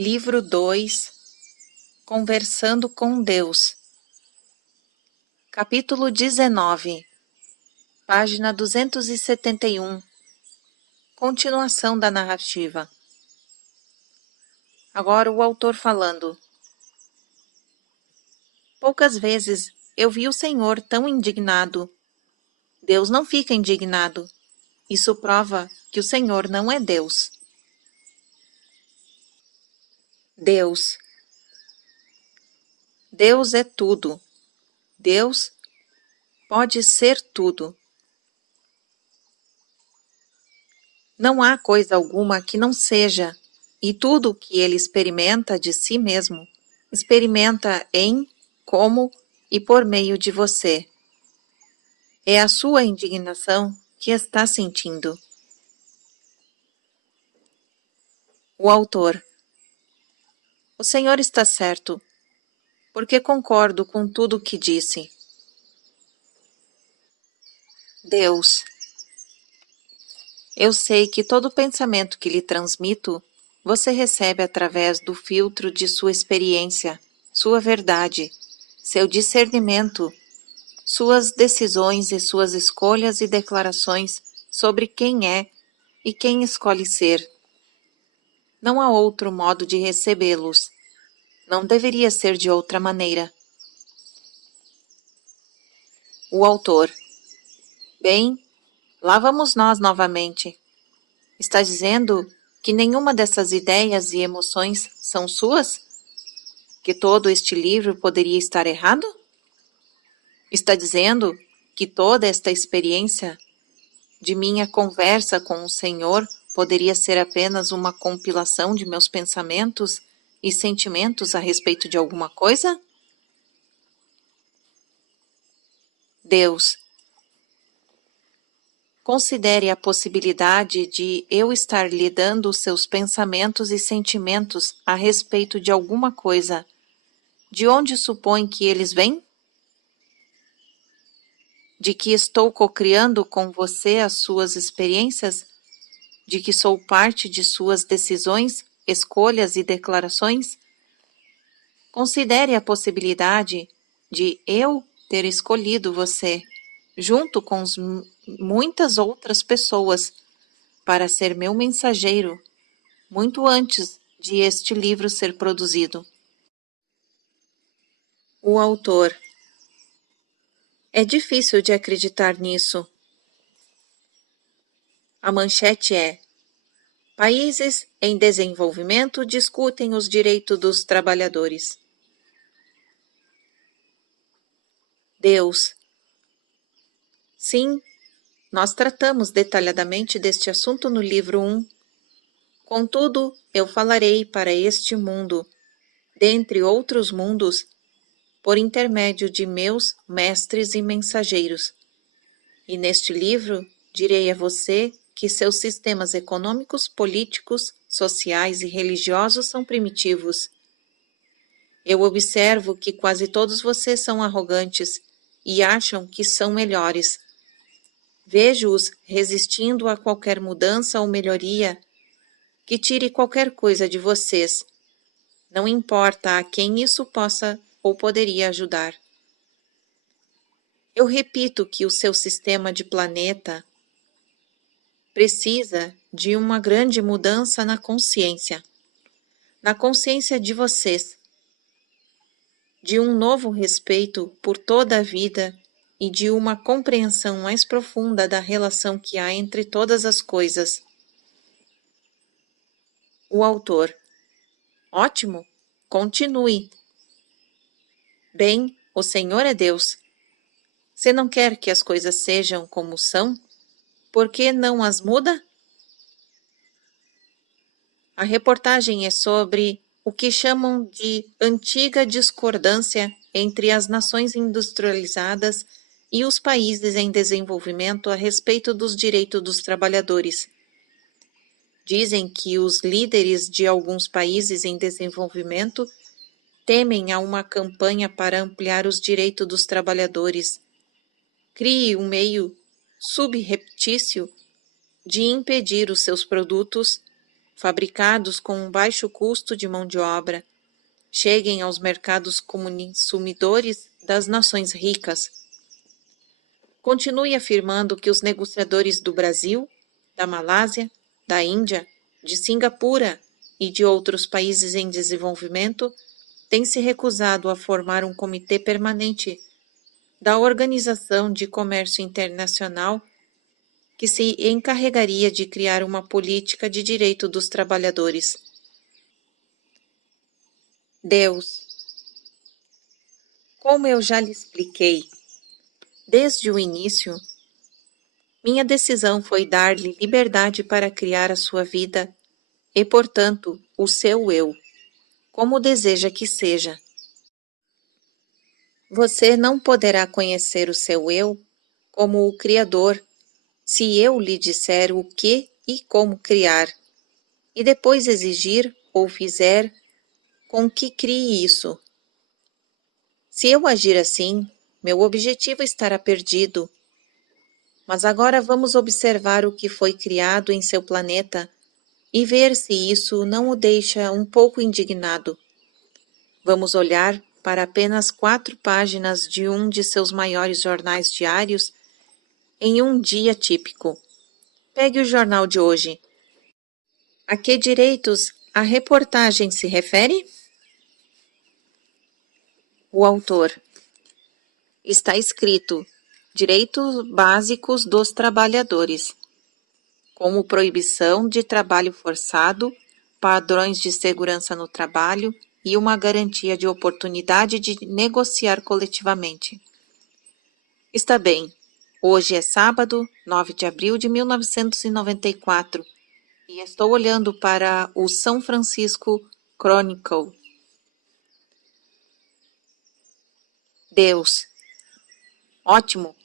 Livro 2 Conversando com Deus. Capítulo 19, página 271. Continuação da narrativa. Agora o autor falando. Poucas vezes eu vi o Senhor tão indignado. Deus não fica indignado. Isso prova que o Senhor não é Deus. Deus. Deus é tudo. Deus pode ser tudo. Não há coisa alguma que não seja, e tudo o que ele experimenta de si mesmo, experimenta em, como e por meio de você. É a sua indignação que está sentindo. O autor. O Senhor está certo, porque concordo com tudo o que disse. Deus. Eu sei que todo pensamento que lhe transmito, você recebe através do filtro de sua experiência, sua verdade, seu discernimento, suas decisões e suas escolhas e declarações sobre quem é e quem escolhe ser. Não há outro modo de recebê-los. Não deveria ser de outra maneira. O autor. Bem, lá vamos nós novamente. Está dizendo que nenhuma dessas ideias e emoções são suas? Que todo este livro poderia estar errado? Está dizendo que toda esta experiência de minha conversa com o Senhor poderia ser apenas uma compilação de meus pensamentos e sentimentos a respeito de alguma coisa? Deus. Considere a possibilidade de eu estar lhe dando os seus pensamentos e sentimentos a respeito de alguma coisa. De onde supõe que eles vêm? De que estou cocriando com você as suas experiências? De que sou parte de suas decisões, escolhas e declarações? Considere a possibilidade de eu ter escolhido você, junto com muitas outras pessoas, para ser meu mensageiro, muito antes de este livro ser produzido. O autor. É difícil de acreditar nisso. A manchete é: Países em desenvolvimento discutem os direitos dos trabalhadores. Deus. Sim, nós tratamos detalhadamente deste assunto no livro 1. Contudo, eu falarei para este mundo, dentre outros mundos, por intermédio de meus mestres e mensageiros. E neste livro, direi a você que seus sistemas econômicos, políticos, sociais e religiosos são primitivos. Eu observo que quase todos vocês são arrogantes e acham que são melhores. Vejo-os resistindo a qualquer mudança ou melhoria que tire qualquer coisa de vocês. Não importa a quem isso possa ou poderia ajudar. Eu repito que o seu sistema de planeta precisa de uma grande mudança na consciência de vocês, de um novo respeito por toda a vida e de uma compreensão mais profunda da relação que há entre todas as coisas. O autor. Ótimo, continue. Bem, o Senhor é Deus. Você não quer que as coisas sejam como são? Por que não as muda? A reportagem é sobre o que chamam de antiga discordância entre as nações industrializadas e os países em desenvolvimento a respeito dos direitos dos trabalhadores. Dizem que os líderes de alguns países em desenvolvimento temem a uma campanha para ampliar os direitos dos trabalhadores. Crie um meio subreptício de impedir os seus produtos fabricados com um baixo custo de mão de obra, cheguem aos mercados consumidores das nações ricas. Continue afirmando que os negociadores do Brasil, da Malásia, da Índia, de Singapura e de outros países em desenvolvimento têm se recusado a formar um comitê permanente da Organização de Comércio Internacional que se encarregaria de criar uma política de direito dos trabalhadores. Deus, como eu já lhe expliquei, desde o início, minha decisão foi dar-lhe liberdade para criar a sua vida e, portanto, o seu eu, como deseja que seja. Você não poderá conhecer o seu eu como o Criador se eu lhe disser o que e como criar, e depois exigir ou fizer com que crie isso. Se eu agir assim, meu objetivo estará perdido. Mas agora vamos observar o que foi criado em seu planeta e ver se isso não o deixa um pouco indignado. Vamos olhar para apenas 4 páginas de um de seus maiores jornais diários em um dia típico. Pegue o jornal de hoje. A que direitos a reportagem se refere? O autor. Está escrito: Direitos básicos dos trabalhadores, como proibição de trabalho forçado, padrões de segurança no trabalho e uma garantia de oportunidade de negociar coletivamente. Está bem, hoje é sábado, 9 de abril de 1994, e estou olhando para o São Francisco Chronicle. Deus. Ótimo,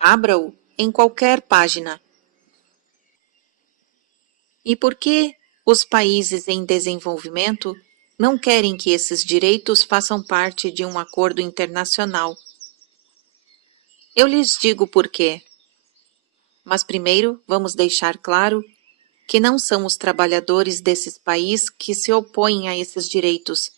abra-o em qualquer página. E por que os países em desenvolvimento não querem que esses direitos façam parte de um acordo internacional? Eu lhes digo por quê. Mas primeiro vamos deixar claro que não são os trabalhadores desses países que se opõem a esses direitos.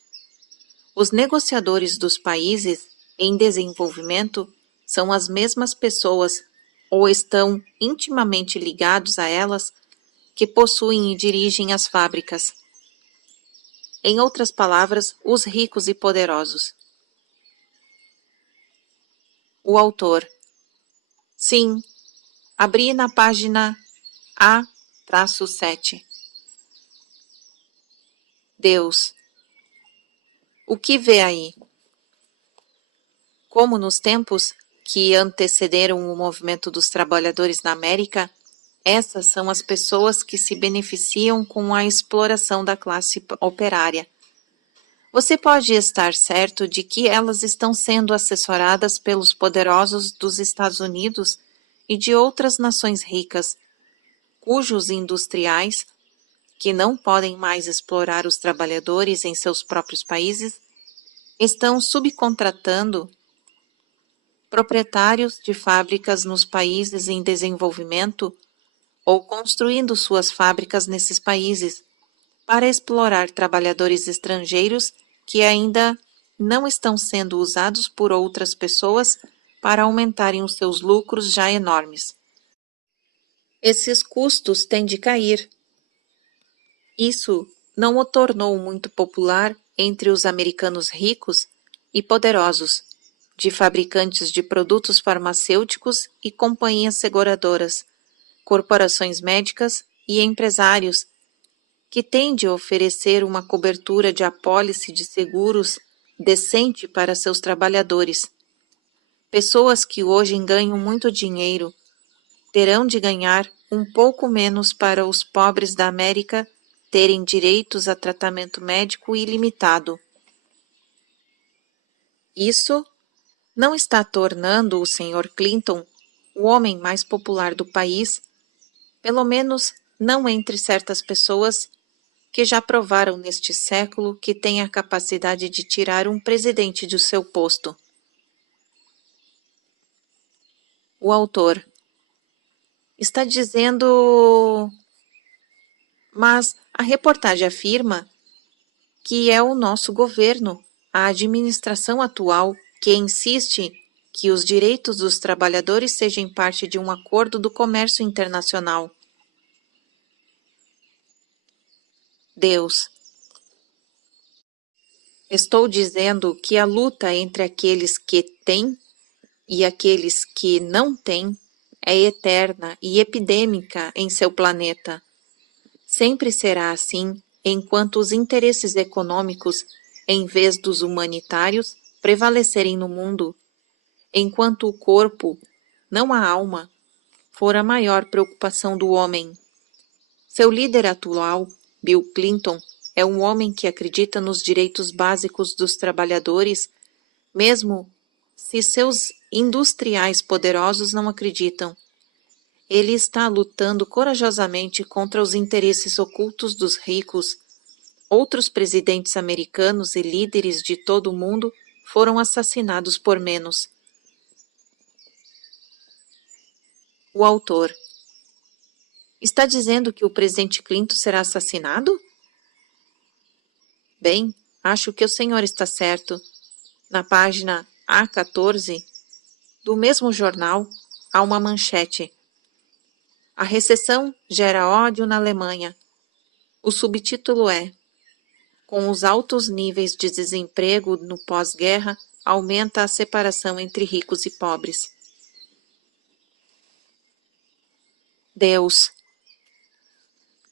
Os negociadores dos países em desenvolvimento são as mesmas pessoas ou estão intimamente ligados a elas que possuem e dirigem as fábricas. Em outras palavras, os ricos e poderosos. O autor. Sim, abri na página A-7. Deus. O que vê aí? Como nos tempos que antecederam o movimento dos trabalhadores na América, essas são as pessoas que se beneficiam com a exploração da classe operária. Você pode estar certo de que elas estão sendo assessoradas pelos poderosos dos Estados Unidos e de outras nações ricas, cujos industriais, que não podem mais explorar os trabalhadores em seus próprios países, estão subcontratando proprietários de fábricas nos países em desenvolvimento ou construindo suas fábricas nesses países para explorar trabalhadores estrangeiros que ainda não estão sendo usados por outras pessoas para aumentarem os seus lucros já enormes. Esses custos têm de cair. Isso não o tornou muito popular entre os americanos ricos e poderosos, de fabricantes de produtos farmacêuticos e companhias seguradoras, corporações médicas e empresários que têm de oferecer uma cobertura de apólice de seguros decente para seus trabalhadores. Pessoas que hoje ganham muito dinheiro terão de ganhar um pouco menos para os pobres da América terem direitos a tratamento médico ilimitado. Isso não está tornando o Sr. Clinton o homem mais popular do país, pelo menos não entre certas pessoas que já provaram neste século que têm a capacidade de tirar um presidente do seu posto. O autor está dizendo... Mas A reportagem afirma que é o nosso governo, a administração atual, que insiste que os direitos dos trabalhadores sejam parte de um acordo do comércio internacional. Deus. Estou dizendo que a luta entre aqueles que têm e aqueles que não têm é eterna e epidêmica em seu planeta. Sempre será assim enquanto os interesses econômicos, em vez dos humanitários, prevalecerem no mundo, enquanto o corpo, não a alma, for a maior preocupação do homem. Seu líder atual, Bill Clinton, é um homem que acredita nos direitos básicos dos trabalhadores, mesmo se seus industriais poderosos não acreditam. Ele está lutando corajosamente contra os interesses ocultos dos ricos. Outros presidentes americanos e líderes de todo o mundo foram assassinados por menos. O autor. Está dizendo que o presidente Clinton será assassinado? Bem, acho que o senhor está certo. Na página A14 do mesmo jornal, há uma manchete. A recessão gera ódio na Alemanha. O subtítulo é: com os altos níveis de desemprego no pós-guerra, aumenta a separação entre ricos e pobres. Deus.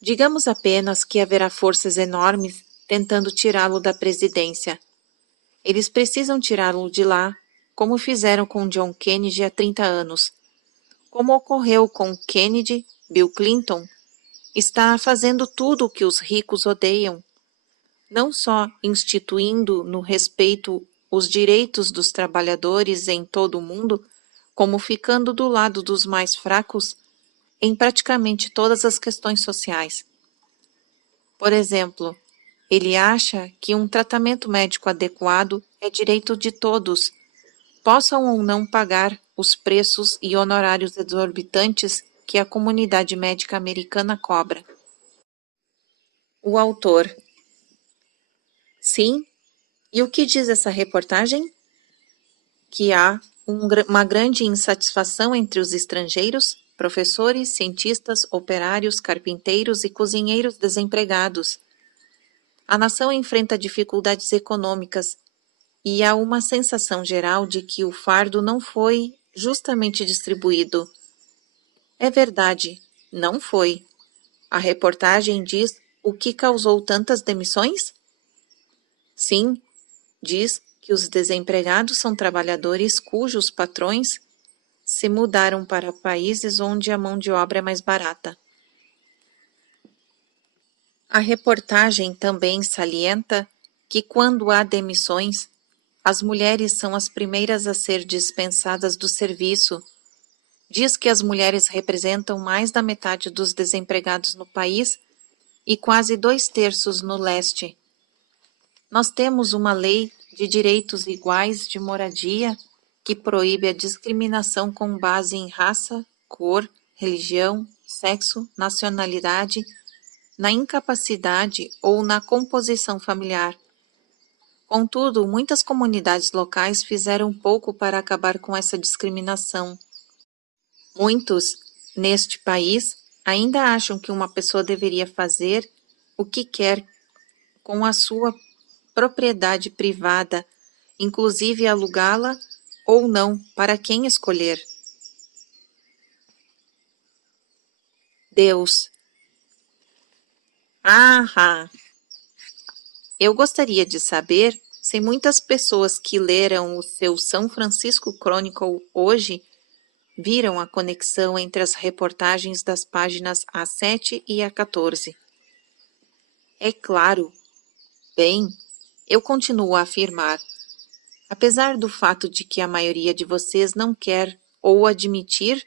Digamos apenas que haverá forças enormes tentando tirá-lo da presidência. Eles precisam tirá-lo de lá, como fizeram com John Kennedy há 30 anos. Como ocorreu com Kennedy, Bill Clinton está fazendo tudo o que os ricos odeiam, não só instituindo no respeito os direitos dos trabalhadores em todo o mundo, como ficando do lado dos mais fracos em praticamente todas as questões sociais. Por exemplo, ele acha que um tratamento médico adequado é direito de todos, possam ou não pagar os preços e honorários exorbitantes que a comunidade médica americana cobra. O autor. Sim, e o que diz essa reportagem? Que há uma grande insatisfação entre os estrangeiros, professores, cientistas, operários, carpinteiros e cozinheiros desempregados. A nação enfrenta dificuldades econômicas e há uma sensação geral de que o fardo não foi justamente distribuído. É verdade, não foi. A reportagem diz o que causou tantas demissões? Sim, diz que os desempregados são trabalhadores cujos patrões se mudaram para países onde a mão de obra é mais barata. A reportagem também salienta que quando há demissões, as mulheres são as primeiras a ser dispensadas do serviço. Diz que as mulheres representam mais da metade dos desempregados no país e quase 2/3 no leste. Nós temos uma lei de direitos iguais de moradia que proíbe a discriminação com base em raça, cor, religião, sexo, nacionalidade, na incapacidade ou na composição familiar. Contudo, muitas comunidades locais fizeram pouco para acabar com essa discriminação. Muitos, neste país, ainda acham que uma pessoa deveria fazer o que quer com a sua propriedade privada, inclusive alugá-la ou não, para quem escolher. Deus. Ah! Eu gostaria de saber se muitas pessoas que leram o seu São Francisco Chronicle hoje viram a conexão entre as reportagens das páginas A7 e A14. É claro. Bem, eu continuo a afirmar, apesar do fato de que a maioria de vocês não quer ou admitir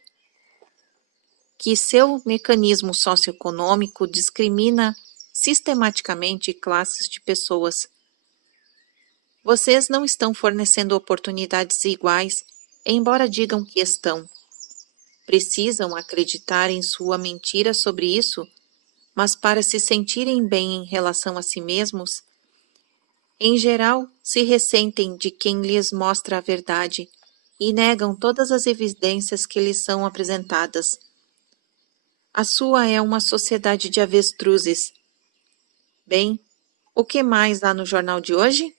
que seu mecanismo socioeconômico discrimina sistematicamente classes de pessoas. Vocês não estão fornecendo oportunidades iguais, embora digam que estão. Precisam acreditar em sua mentira sobre isso, mas para se sentirem bem em relação a si mesmos, em geral se ressentem de quem lhes mostra a verdade e negam todas as evidências que lhes são apresentadas. A sua é uma sociedade de avestruzes. Bem, o que mais há no jornal de hoje?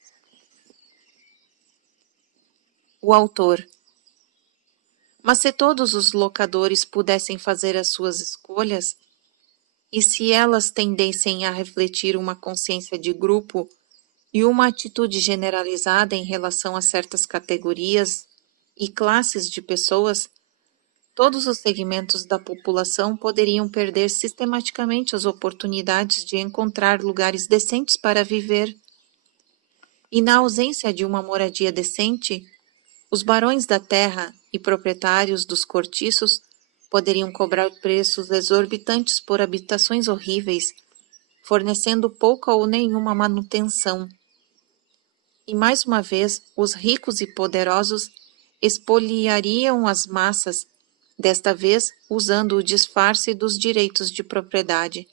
O autor. Mas se todos os locadores pudessem fazer as suas escolhas, e se elas tendessem a refletir uma consciência de grupo e uma atitude generalizada em relação a certas categorias e classes de pessoas, todos os segmentos da população poderiam perder sistematicamente as oportunidades de encontrar lugares decentes para viver. E na ausência de uma moradia decente, os barões da terra e proprietários dos cortiços poderiam cobrar preços exorbitantes por habitações horríveis, fornecendo pouca ou nenhuma manutenção. E mais uma vez, os ricos e poderosos expoliariam as massas, desta vez usando o disfarce dos direitos de propriedade.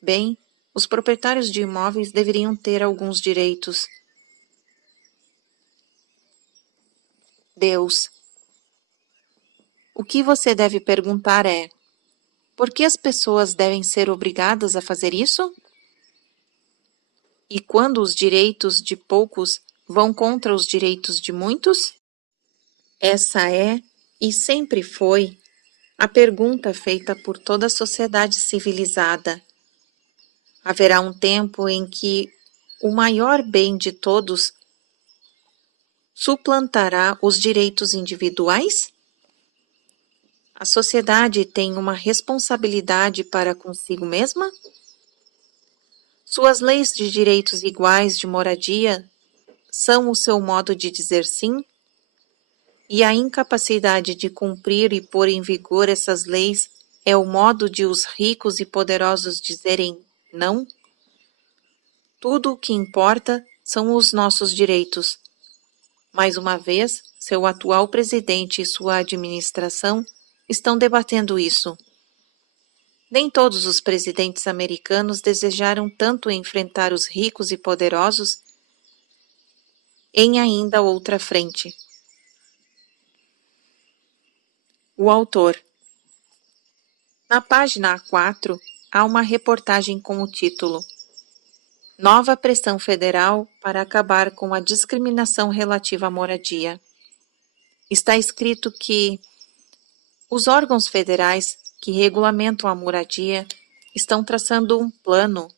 Bem, os proprietários de imóveis deveriam ter alguns direitos. Deus. O que você deve perguntar é: por que as pessoas devem ser obrigadas a fazer isso? E quando os direitos de poucos vão contra os direitos de muitos? Essa é, e sempre foi, a pergunta feita por toda a sociedade civilizada. Haverá um tempo em que o maior bem de todos suplantará os direitos individuais? A sociedade tem uma responsabilidade para consigo mesma? Suas leis de direitos iguais de moradia são o seu modo de dizer sim? E a incapacidade de cumprir e pôr em vigor essas leis é o modo de os ricos e poderosos dizerem não? Tudo o que importa são os nossos direitos. Mais uma vez, seu atual presidente e sua administração estão debatendo isso. Nem todos os presidentes americanos desejaram tanto enfrentar os ricos e poderosos em ainda outra frente. O autor. Na página A4, há uma reportagem com o título Nova pressão federal para acabar com a discriminação relativa à moradia. Está escrito que os órgãos federais que regulamentam a moradia estão traçando um plano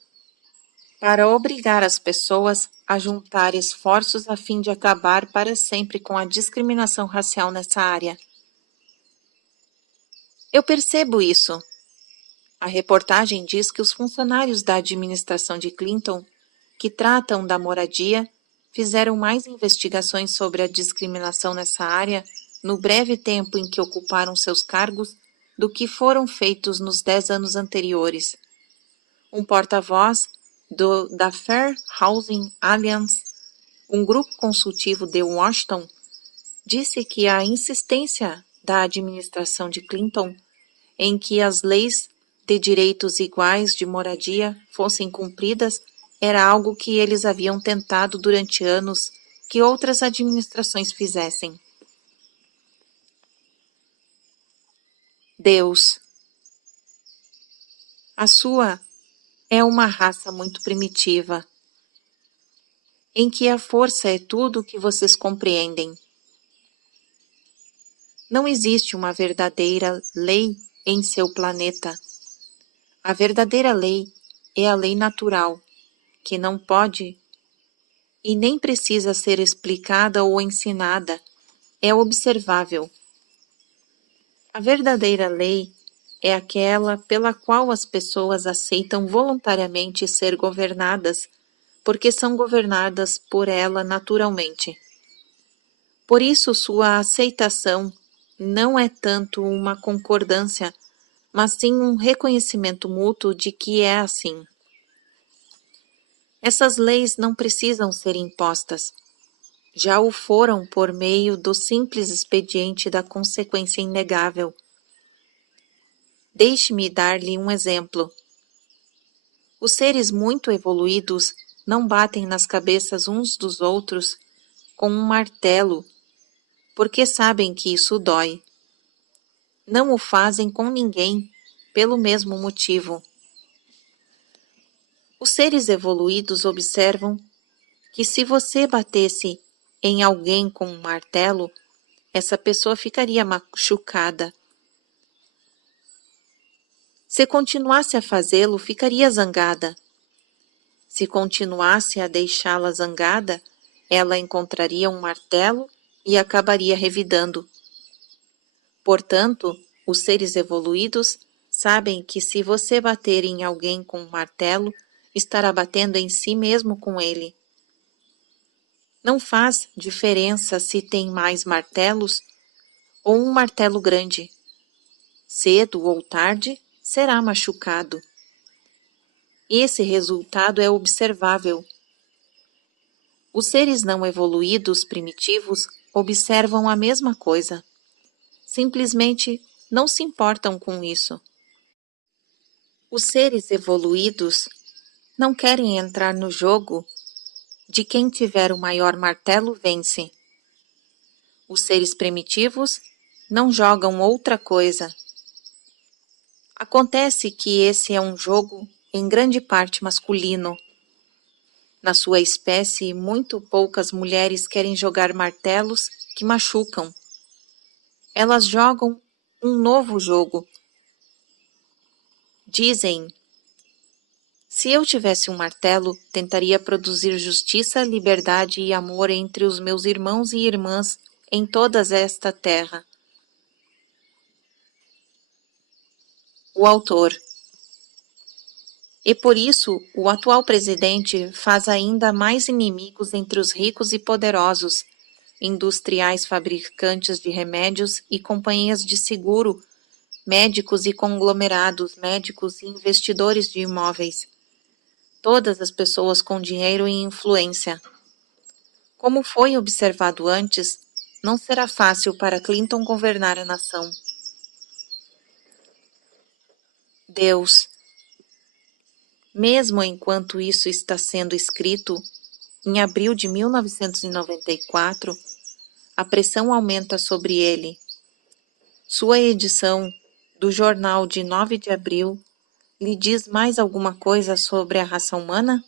para obrigar as pessoas a juntar esforços a fim de acabar para sempre com a discriminação racial nessa área. Eu percebo isso. A reportagem diz que os funcionários da administração de Clinton, que tratam da moradia, fizeram mais investigações sobre a discriminação nessa área no breve tempo em que ocuparam seus cargos do que foram feitos nos 10 anos anteriores. Um porta-voz da Fair Housing Alliance, um grupo consultivo de Washington, disse que a insistência da administração de Clinton em que as leis de direitos iguais de moradia fossem cumpridas era algo que eles haviam tentado durante anos que outras administrações fizessem. Deus. A sua é uma raça muito primitiva, em que a força é tudo o que vocês compreendem. Não existe uma verdadeira lei em seu planeta. A verdadeira lei é a lei natural, que não pode e nem precisa ser explicada ou ensinada, é observável. A verdadeira lei é aquela pela qual as pessoas aceitam voluntariamente ser governadas, porque são governadas por ela naturalmente. Por isso, sua aceitação não é tanto uma concordância, mas sim um reconhecimento mútuo de que é assim. Essas leis não precisam ser impostas. Já o foram por meio do simples expediente da consequência inegável. Deixe-me dar-lhe um exemplo. Os seres muito evoluídos não batem nas cabeças uns dos outros com um martelo, porque sabem que isso dói. Não o fazem com ninguém pelo mesmo motivo. Os seres evoluídos observam que se você batesse em alguém com um martelo, essa pessoa ficaria machucada. Se continuasse a fazê-lo, ficaria zangada. Se continuasse a deixá-la zangada, ela encontraria um martelo e acabaria revidando. Portanto, os seres evoluídos sabem que se você bater em alguém com um martelo, estará batendo em si mesmo com ele. Não faz diferença se tem mais martelos ou um martelo grande. Cedo ou tarde, será machucado. Esse resultado é observável. Os seres não evoluídos primitivos observam a mesma coisa. Simplesmente não se importam com isso. Os seres evoluídos não querem entrar no jogo de quem tiver o maior martelo vence. Os seres primitivos não jogam outra coisa. Acontece que esse é um jogo em grande parte masculino. Na sua espécie, muito poucas mulheres querem jogar martelos que machucam. Elas jogam um novo jogo. Dizem: se eu tivesse um martelo, tentaria produzir justiça, liberdade e amor entre os meus irmãos e irmãs em toda esta terra. O autor. E por isso, o atual presidente faz ainda mais inimigos entre os ricos e poderosos, industriais fabricantes de remédios e companhias de seguro, médicos e conglomerados médicos e investidores de imóveis. Todas as pessoas com dinheiro e influência. Como foi observado antes, não será fácil para Clinton governar a nação. Deus. Mesmo enquanto isso está sendo escrito, em abril de 1994, a pressão aumenta sobre ele. Sua edição do jornal de 9 de abril lhe diz mais alguma coisa sobre a raça humana?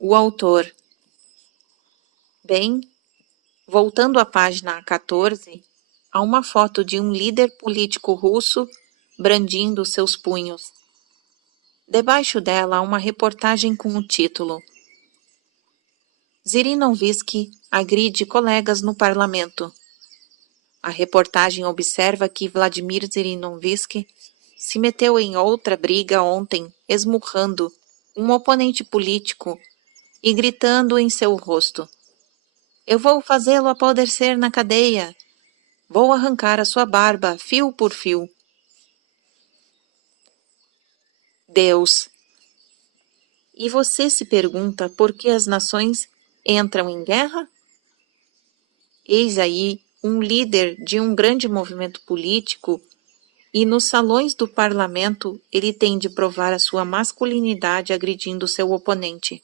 O autor. Bem, voltando à página 14, há uma foto de um líder político russo brandindo seus punhos. Debaixo dela há uma reportagem com o título: Zhirinovsky agride colegas no parlamento. A reportagem observa que Vladimir Zhirinovsky se meteu em outra briga ontem, esmurrando um oponente político e gritando em seu rosto: eu vou fazê-lo apodrecer na cadeia. Vou arrancar a sua barba, fio por fio. Deus. E você se pergunta por que as nações entram em guerra? Eis aí um líder de um grande movimento político e nos salões do parlamento ele tem de provar a sua masculinidade agredindo seu oponente.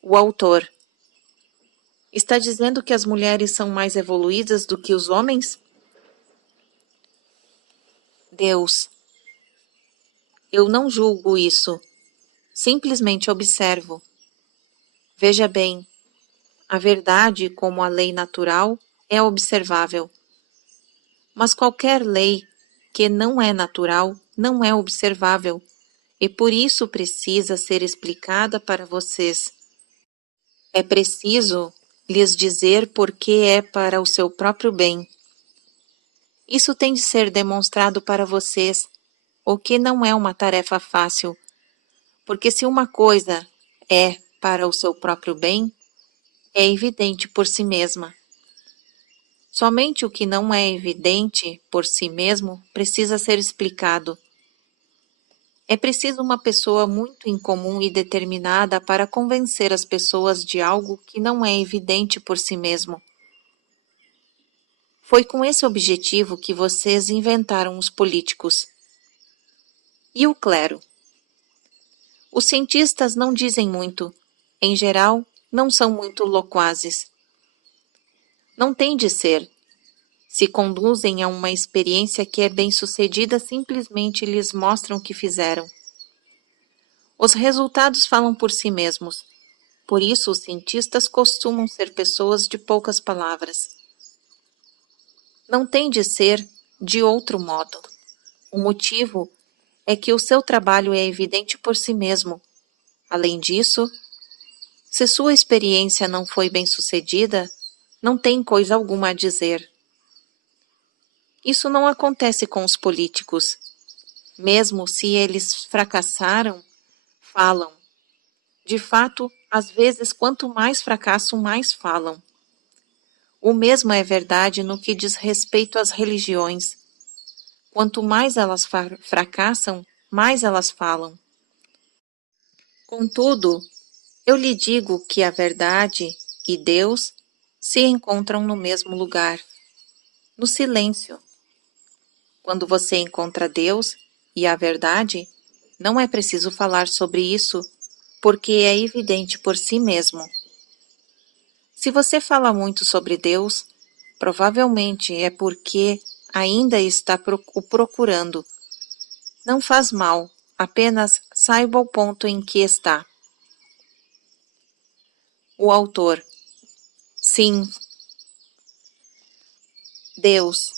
O autor. Está dizendo que as mulheres são mais evoluídas do que os homens? Deus. Eu não julgo isso. Simplesmente observo. Veja bem, a verdade, como a lei natural, é observável. Mas qualquer lei que não é natural não é observável, e por isso precisa ser explicada para vocês. É preciso lhes dizer por que é para o seu próprio bem. Isso tem de ser demonstrado para vocês, o que não é uma tarefa fácil, porque se uma coisa é para o seu próprio bem, é evidente por si mesma. Somente o que não é evidente por si mesmo precisa ser explicado. É preciso uma pessoa muito incomum e determinada para convencer as pessoas de algo que não é evidente por si mesmo. Foi com esse objetivo que vocês inventaram os políticos. E o clero? Os cientistas não dizem muito. Em geral, não são muito loquazes. Não tem de ser. Se conduzem a uma experiência que é bem-sucedida, simplesmente lhes mostram o que fizeram. Os resultados falam por si mesmos. Por isso, os cientistas costumam ser pessoas de poucas palavras. Não tem de ser de outro modo. O motivo é que o seu trabalho é evidente por si mesmo. Além disso, se sua experiência não foi bem-sucedida, não tem coisa alguma a dizer. Isso não acontece com os políticos. Mesmo se eles fracassaram, falam. De fato, às vezes, quanto mais fracassam, mais falam. O mesmo é verdade no que diz respeito às religiões. Quanto mais elas fracassam, mais elas falam. Contudo, eu lhe digo que a verdade e Deus se encontram no mesmo lugar, no silêncio. Quando você encontra Deus e a verdade, não é preciso falar sobre isso, porque é evidente por si mesmo. Se você fala muito sobre Deus, provavelmente é porque ainda está o procurando. Não faz mal, apenas saiba o ponto em que está. O autor. Sim, Deus.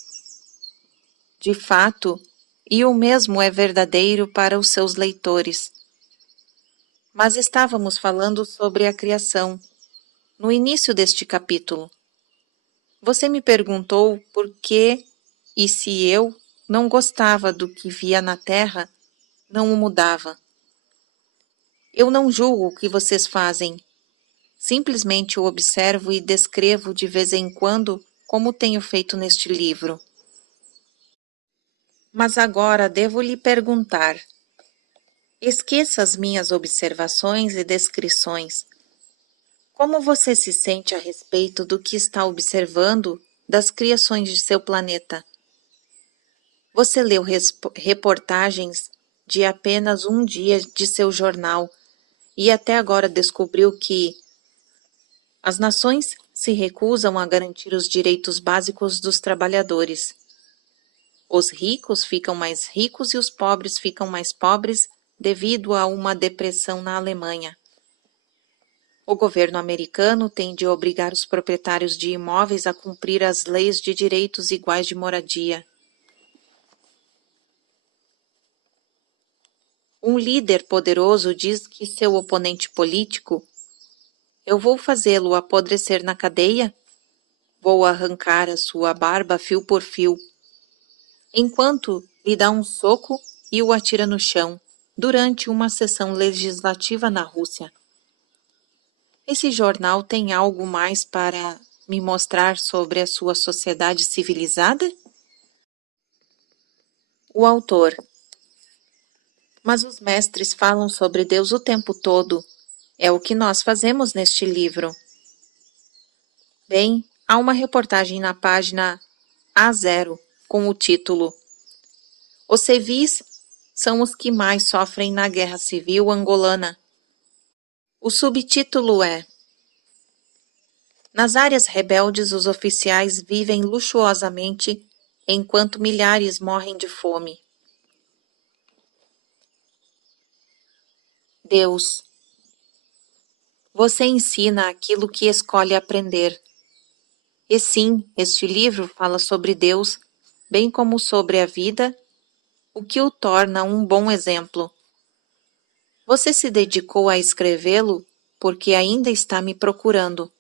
De fato, e o mesmo é verdadeiro para os seus leitores. Mas estávamos falando sobre a criação, no início deste capítulo. Você me perguntou por que e se eu não gostava do que via na Terra, não o mudava. Eu não julgo o que vocês fazem. Simplesmente o observo e descrevo de vez em quando, como tenho feito neste livro. Mas agora devo lhe perguntar. Esqueça as minhas observações e descrições. Como você se sente a respeito do que está observando das criações de seu planeta? Você leu reportagens de apenas um dia de seu jornal e até agora descobriu que as nações se recusam a garantir os direitos básicos dos trabalhadores. Os ricos ficam mais ricos e os pobres ficam mais pobres devido a uma depressão na Alemanha. O governo americano tem de obrigar os proprietários de imóveis a cumprir as leis de direitos iguais de moradia. Um líder poderoso diz que seu oponente político: eu vou fazê-lo apodrecer na cadeia? Vou arrancar a sua barba fio por fio. Enquanto lhe dá um soco e o atira no chão, durante uma sessão legislativa na Rússia. Esse jornal tem algo mais para me mostrar sobre a sua sociedade civilizada? O autor. Mas os mestres falam sobre Deus o tempo todo. É o que nós fazemos neste livro. Bem, há uma reportagem na página A0 com o título Os civis são os que mais sofrem na guerra civil angolana. O subtítulo é Nas áreas rebeldes os oficiais vivem luxuosamente enquanto milhares morrem de fome. Deus. Você ensina aquilo que escolhe aprender. E sim, este livro fala sobre Deus, bem como sobre a vida, o que o torna um bom exemplo. Você se dedicou a escrevê-lo porque ainda está me procurando.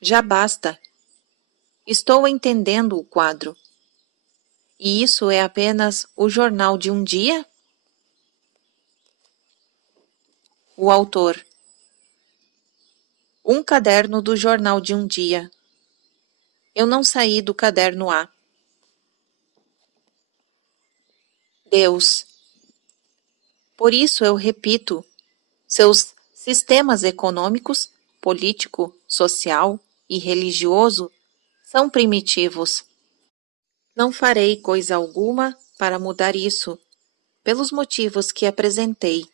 Já basta. Estou entendendo o quadro. E isso é apenas o jornal de um dia? O autor. Um caderno do jornal de um dia. Eu não saí do caderno A. Deus. Por isso eu repito, seus sistemas econômicos, político, social e religioso são primitivos. Não farei coisa alguma para mudar isso. pelos motivos que apresentei.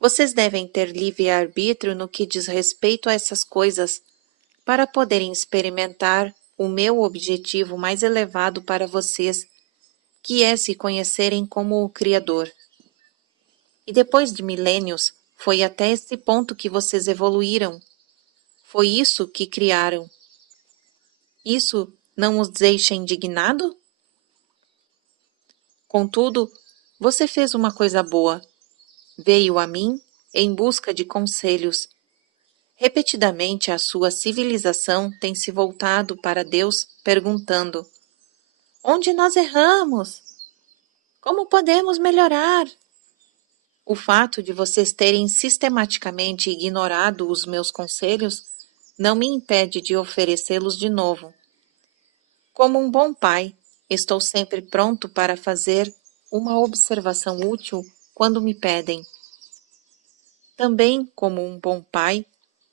Vocês devem ter livre-arbítrio no que diz respeito a essas coisas, para poderem experimentar o meu objetivo mais elevado para vocês, que é se conhecerem como o Criador. E depois de milênios, foi até esse ponto que vocês evoluíram. Foi isso que criaram. Isso não os deixa indignado? Contudo, você fez uma coisa boa. Veio a mim em busca de conselhos. Repetidamente a sua civilização tem se voltado para Deus perguntando: onde nós erramos? Como podemos melhorar? O fato de vocês terem sistematicamente ignorado os meus conselhos não me impede de oferecê-los de novo. Como um bom pai, estou sempre pronto para fazer uma observação útil quando me pedem. Também, como um bom pai,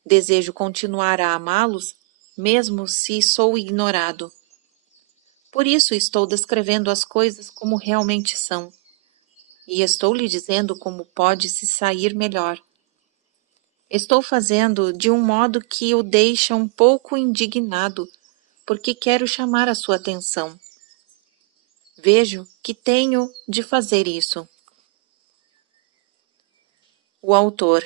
desejo continuar a amá-los, mesmo se sou ignorado. Por isso estou descrevendo as coisas como realmente são, e estou lhe dizendo como pode se sair melhor. Estou fazendo de um modo que o deixa um pouco indignado, porque quero chamar a sua atenção. Vejo que tenho de fazer isso. O autor.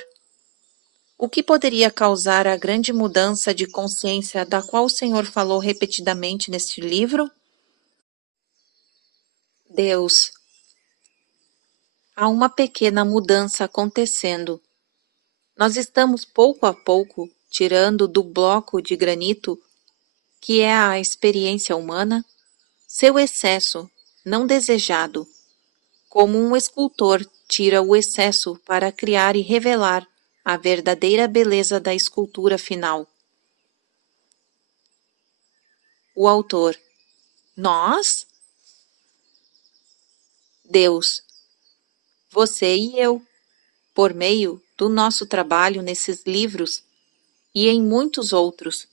O que poderia causar a grande mudança de consciência da qual o Senhor falou repetidamente neste livro? Deus. Há uma pequena mudança acontecendo. Nós estamos pouco a pouco tirando do bloco de granito, que é a experiência humana, seu excesso não desejado, como um escultor tira o excesso para criar e revelar a verdadeira beleza da escultura final. O autor. Nós? Deus. Você e eu, por meio do nosso trabalho nesses livros e em muitos outros,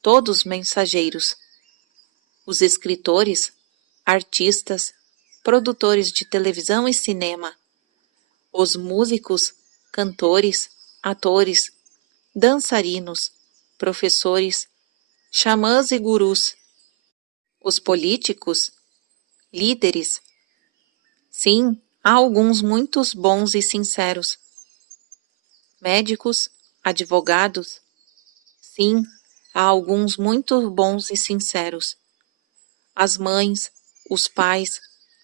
todos mensageiros. Os escritores, artistas, produtores de televisão e cinema, os músicos, cantores, atores, dançarinos, professores, xamãs e gurus, os políticos, líderes. Sim, há alguns muitos bons e sinceros. Médicos, advogados. Sim, há alguns muito bons e sinceros. As mães, os pais,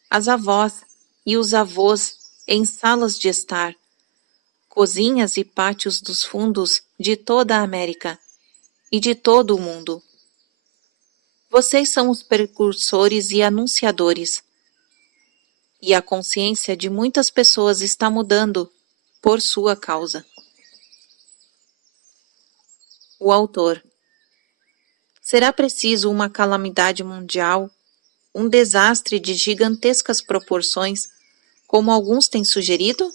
as avós e os avós em salas de estar, cozinhas e pátios dos fundos de toda a América e de todo o mundo. Vocês são os precursores e anunciadores. E a consciência de muitas pessoas está mudando por sua causa. O autor. Será preciso uma calamidade mundial, um desastre de gigantescas proporções, como alguns têm sugerido?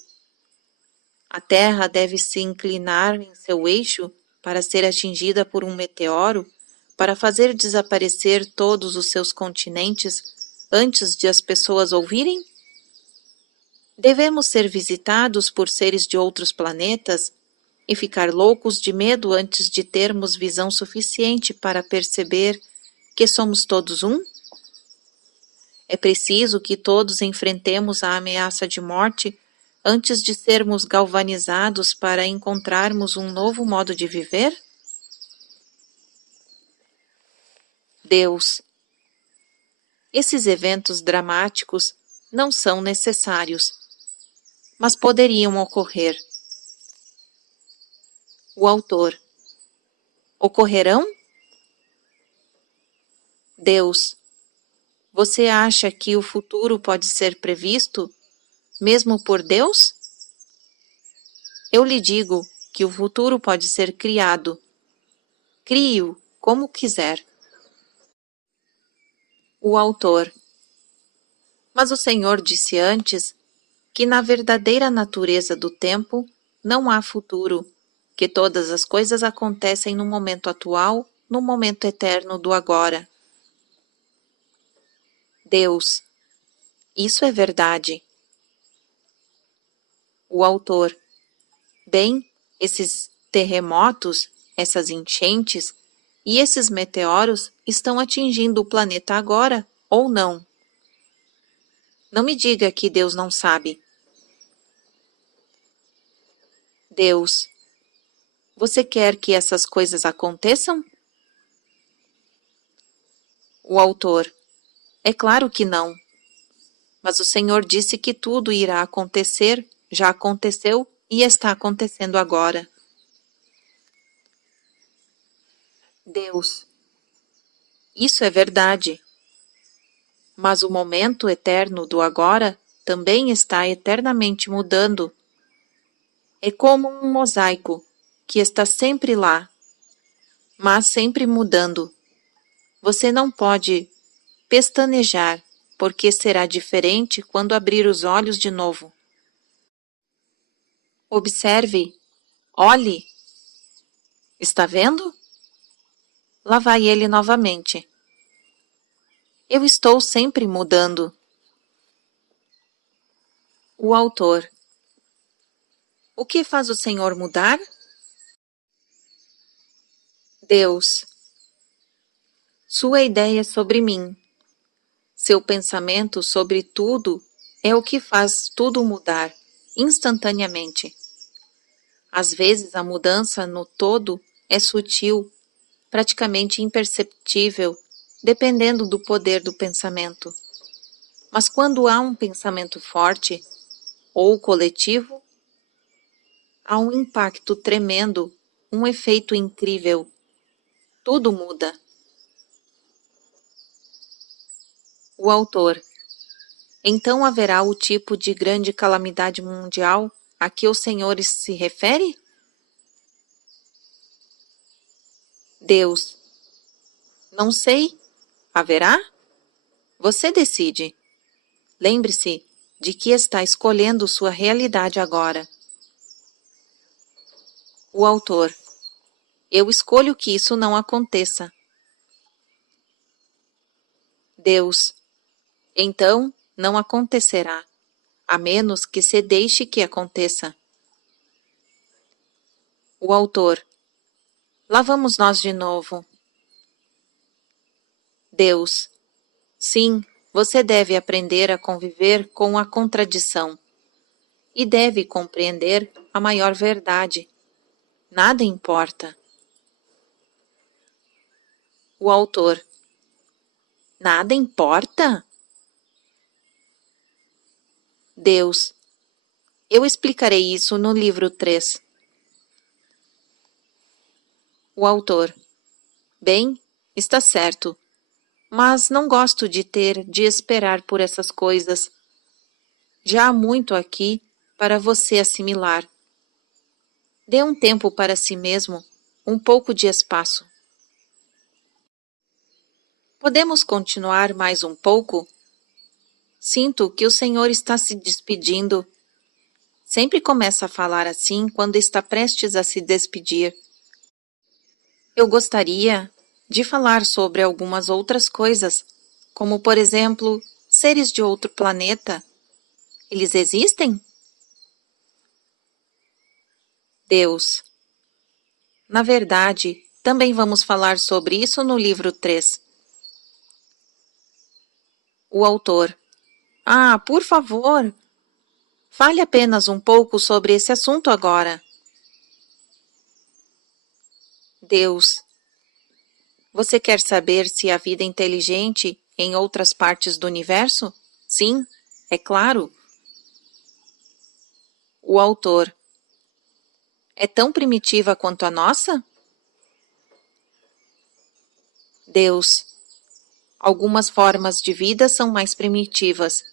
A Terra deve se inclinar em seu eixo para ser atingida por um meteoro, para fazer desaparecer todos os seus continentes antes de as pessoas ouvirem? Devemos ser visitados por seres de outros planetas e ficar loucos de medo antes de termos visão suficiente para perceber que somos todos um? É preciso que todos enfrentemos a ameaça de morte antes de sermos galvanizados para encontrarmos um novo modo de viver? Deus. Esses eventos dramáticos não são necessários, mas poderiam ocorrer. O autor. Ocorrerão? Deus. Você acha que o futuro pode ser previsto, mesmo por Deus? Eu lhe digo que o futuro pode ser criado. Crie-o como quiser. O autor. Mas o Senhor disse antes que na verdadeira natureza do tempo não há futuro, que todas as coisas acontecem no momento atual, no momento eterno do agora. Deus. Isso é verdade. O autor. Bem, esses terremotos, essas enchentes e esses meteoros estão atingindo o planeta agora ou não? Não me diga que Deus não sabe. Deus, você quer que essas coisas aconteçam? O autor. É claro que não. Mas o Senhor disse que tudo irá acontecer, já aconteceu e está acontecendo agora. Deus. Isso é verdade. Mas o momento eterno do agora também está eternamente mudando. É como um mosaico que está sempre lá, mas sempre mudando. Você não pode pestanejar, porque será diferente quando abrir os olhos de novo. Observe, olhe. Está vendo? Lá vai ele novamente. Eu estou sempre mudando. O autor. O que faz o Senhor mudar? Deus. Sua ideia sobre mim. Seu pensamento sobre tudo é o que faz tudo mudar, instantaneamente. Às vezes a mudança no todo é sutil, praticamente imperceptível, dependendo do poder do pensamento. Mas quando há um pensamento forte, ou coletivo, há um impacto tremendo, um efeito incrível. Tudo muda. O autor. Então haverá o tipo de grande calamidade mundial a que o Senhor se refere? Deus. Não sei. Haverá? Você decide. Lembre-se de que está escolhendo sua realidade agora. O autor. Eu escolho que isso não aconteça. Deus. Então, não acontecerá, a menos que se deixe que aconteça. O autor. Lá vamos nós de novo. Deus. Sim, você deve aprender a conviver com a contradição. E deve compreender a maior verdade. Nada importa. O autor. Nada importa? Deus. Eu explicarei isso no livro 3. O autor. Bem, está certo. Mas não gosto de ter de esperar por essas coisas. Já há muito aqui para você assimilar. Dê um tempo para si mesmo, um pouco de espaço. Podemos continuar mais um pouco? Sinto que o Senhor está se despedindo. Sempre começa a falar assim quando está prestes a se despedir. Eu gostaria de falar sobre algumas outras coisas, como, por exemplo, seres de outro planeta. Eles existem? Deus. Na verdade, também vamos falar sobre isso no livro 3. O autor. Ah, por favor, fale apenas um pouco sobre esse assunto agora. Deus. Você quer saber se há vida inteligente em outras partes do universo? Sim, é claro. O autor. É tão primitiva quanto a nossa? Deus. Algumas formas de vida são mais primitivas,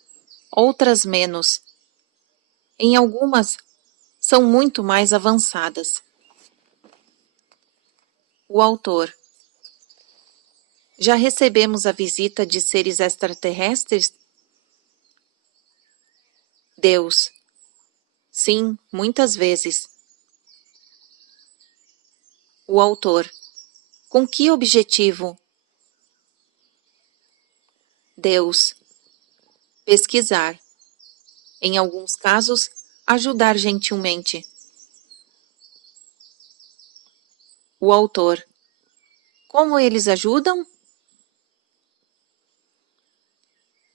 outras menos. Em algumas, são muito mais avançadas. O autor. Já recebemos a visita de seres extraterrestres? Deus. Sim, muitas vezes. O autor. Com que objetivo? Deus. Pesquisar. Em alguns casos, ajudar gentilmente. O autor. Como eles ajudam?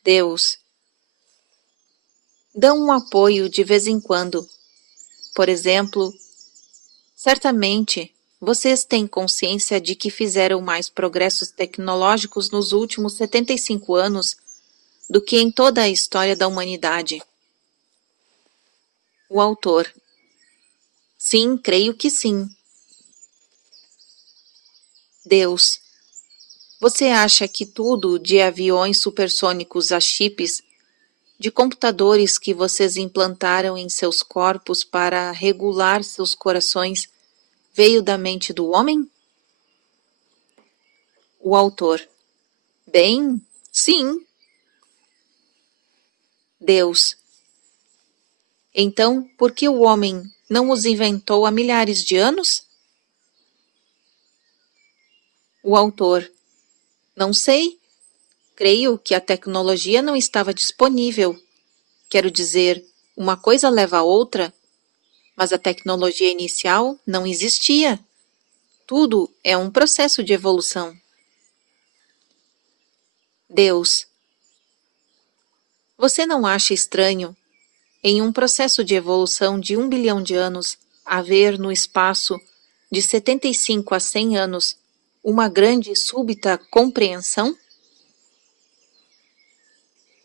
Deus. Dão um apoio de vez em quando. Por exemplo, certamente vocês têm consciência de que fizeram mais progressos tecnológicos nos últimos 75 anos do que em toda a história da humanidade. O autor. Sim, creio que sim. Deus. Você acha que tudo, de aviões supersônicos a chips, de computadores que vocês implantaram em seus corpos para regular seus corações, veio da mente do homem? O autor. Bem, sim. Deus. Então, por que o homem não os inventou há milhares de anos? O autor. Não sei. Creio que a tecnologia não estava disponível. Quero dizer, uma coisa leva a outra, mas a tecnologia inicial não existia. Tudo é um processo de evolução. Deus. Você não acha estranho, em um processo de evolução de 1 bilhão de anos, haver no espaço de 75 a 100 anos uma grande e súbita compreensão?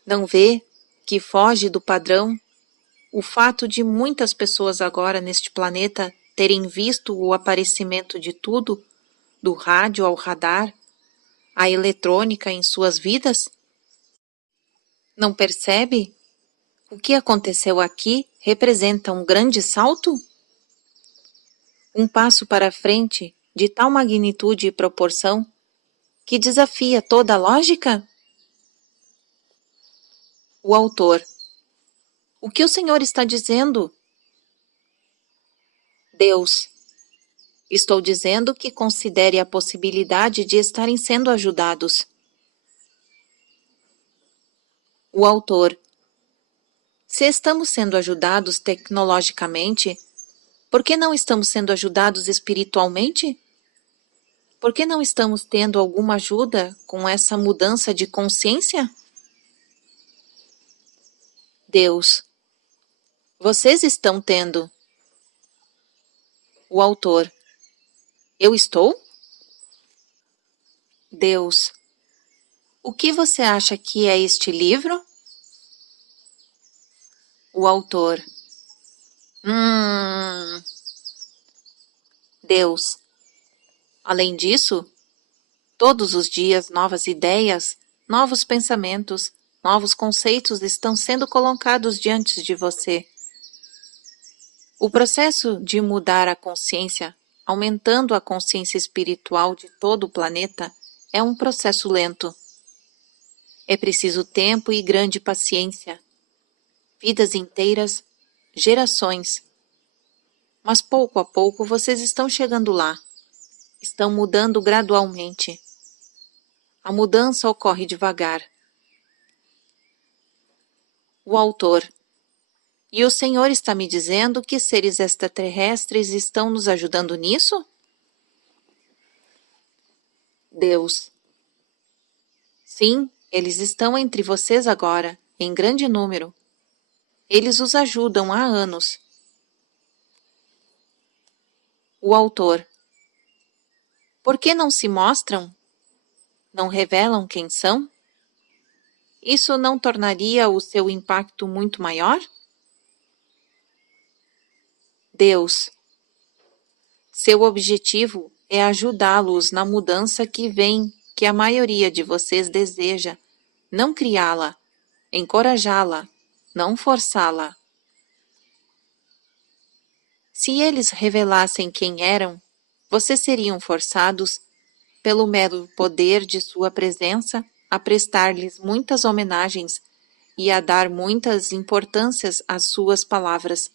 Não vê que foge do padrão o fato de muitas pessoas agora neste planeta terem visto o aparecimento de tudo, do rádio ao radar, a eletrônica em suas vidas? Não percebe? O que aconteceu aqui representa um grande salto? Um passo para frente de tal magnitude e proporção que desafia toda a lógica? O autor. O que o senhor está dizendo? Deus. Estou dizendo que considere a possibilidade de estarem sendo ajudados. O autor. Se estamos sendo ajudados tecnologicamente, por que não estamos sendo ajudados espiritualmente? Por que não estamos tendo alguma ajuda com essa mudança de consciência? Deus. Vocês estão tendo. O autor. Eu estou? Deus. O que você acha que é este livro? O autor. Deus. Além disso, todos os dias novas ideias, novos pensamentos, novos conceitos estão sendo colocados diante de você. O processo de mudar a consciência, aumentando a consciência espiritual de todo o planeta, é um processo lento. É preciso tempo e grande paciência, vidas inteiras, gerações. Mas pouco a pouco vocês estão chegando lá. Estão mudando gradualmente. A mudança ocorre devagar. O autor. E o Senhor está me dizendo que seres extraterrestres estão nos ajudando nisso? Deus. Sim, eles estão entre vocês agora, em grande número. Eles os ajudam há anos. O autor. Por que não se mostram? Não revelam quem são? Isso não tornaria o seu impacto muito maior? Deus. Seu objetivo é ajudá-los na mudança que vem, que a maioria de vocês deseja, não criá-la, encorajá-la, não forçá-la. Se eles revelassem quem eram, vocês seriam forçados, pelo mero poder de sua presença, a prestar-lhes muitas homenagens e a dar muitas importâncias às suas palavras.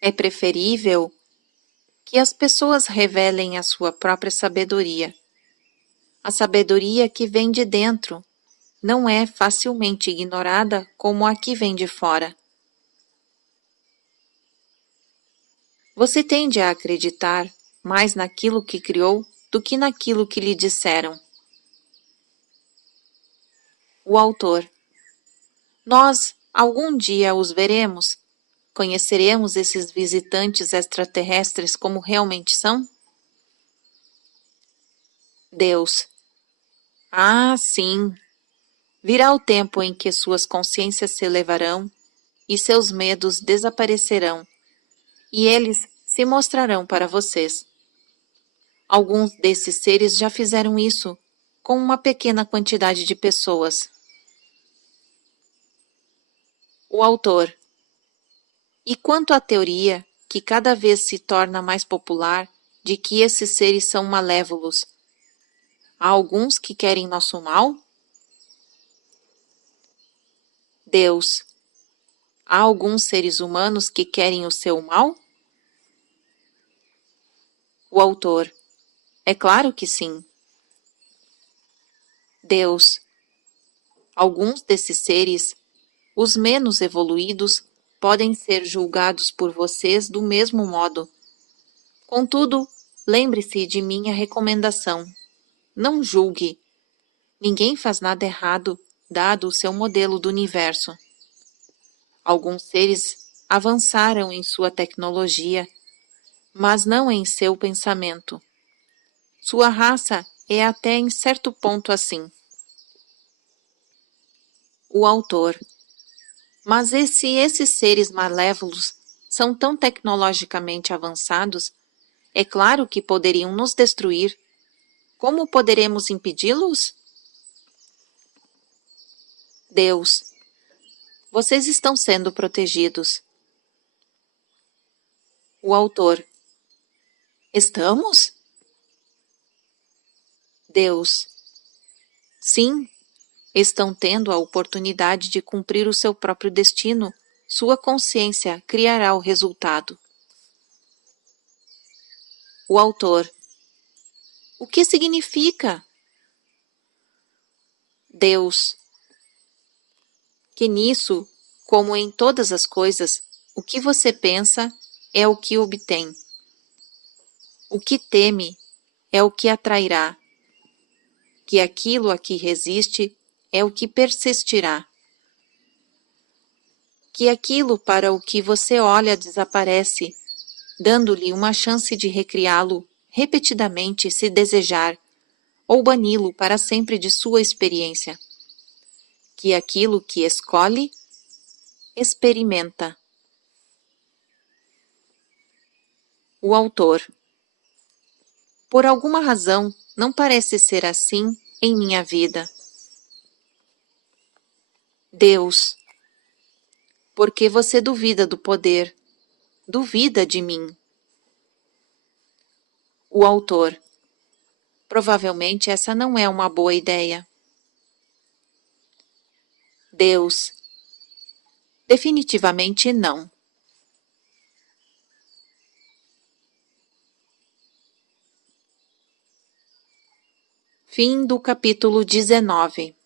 É preferível que as pessoas revelem a sua própria sabedoria. A sabedoria que vem de dentro não é facilmente ignorada como a que vem de fora. Você tende a acreditar mais naquilo que criou do que naquilo que lhe disseram. O autor. Nós, algum dia, os veremos? Conheceremos esses visitantes extraterrestres como realmente são? Deus. Ah, sim. Virá o tempo em que suas consciências se elevarão e seus medos desaparecerão, e eles se mostrarão para vocês. Alguns desses seres já fizeram isso com uma pequena quantidade de pessoas. O autor. E quanto à teoria, que cada vez se torna mais popular, de que esses seres são malévolos, há alguns que querem nosso mal? Deus. Há alguns seres humanos que querem o seu mal? O autor. É claro que sim. Deus. Alguns desses seres, os menos evoluídos, podem ser julgados por vocês do mesmo modo. Contudo, lembre-se de minha recomendação. Não julgue. Ninguém faz nada errado, dado o seu modelo do universo. Alguns seres avançaram em sua tecnologia, mas não em seu pensamento. Sua raça é até em certo ponto assim. O autor. Mas se esses seres malévolos são tão tecnologicamente avançados, é claro que poderiam nos destruir. Como poderemos impedi-los? Deus. Vocês estão sendo protegidos. O autor. Estamos? Deus. Sim, estão tendo a oportunidade de cumprir o seu próprio destino. Sua consciência criará o resultado. O autor. O que significa? Deus. Que nisso, como em todas as coisas, o que você pensa é o que obtém. O que teme é o que atrairá. Que aquilo a que resiste é o que persistirá. Que aquilo para o que você olha desaparece, dando-lhe uma chance de recriá-lo repetidamente se desejar, ou bani-lo para sempre de sua experiência. Que aquilo que escolhe, experimenta. O autor. Por alguma razão, não parece ser assim em minha vida. Deus. Porque você duvida do poder, duvida de mim. O autor. Provavelmente essa não é uma boa ideia. Deus. Definitivamente não. Fim do capítulo 19.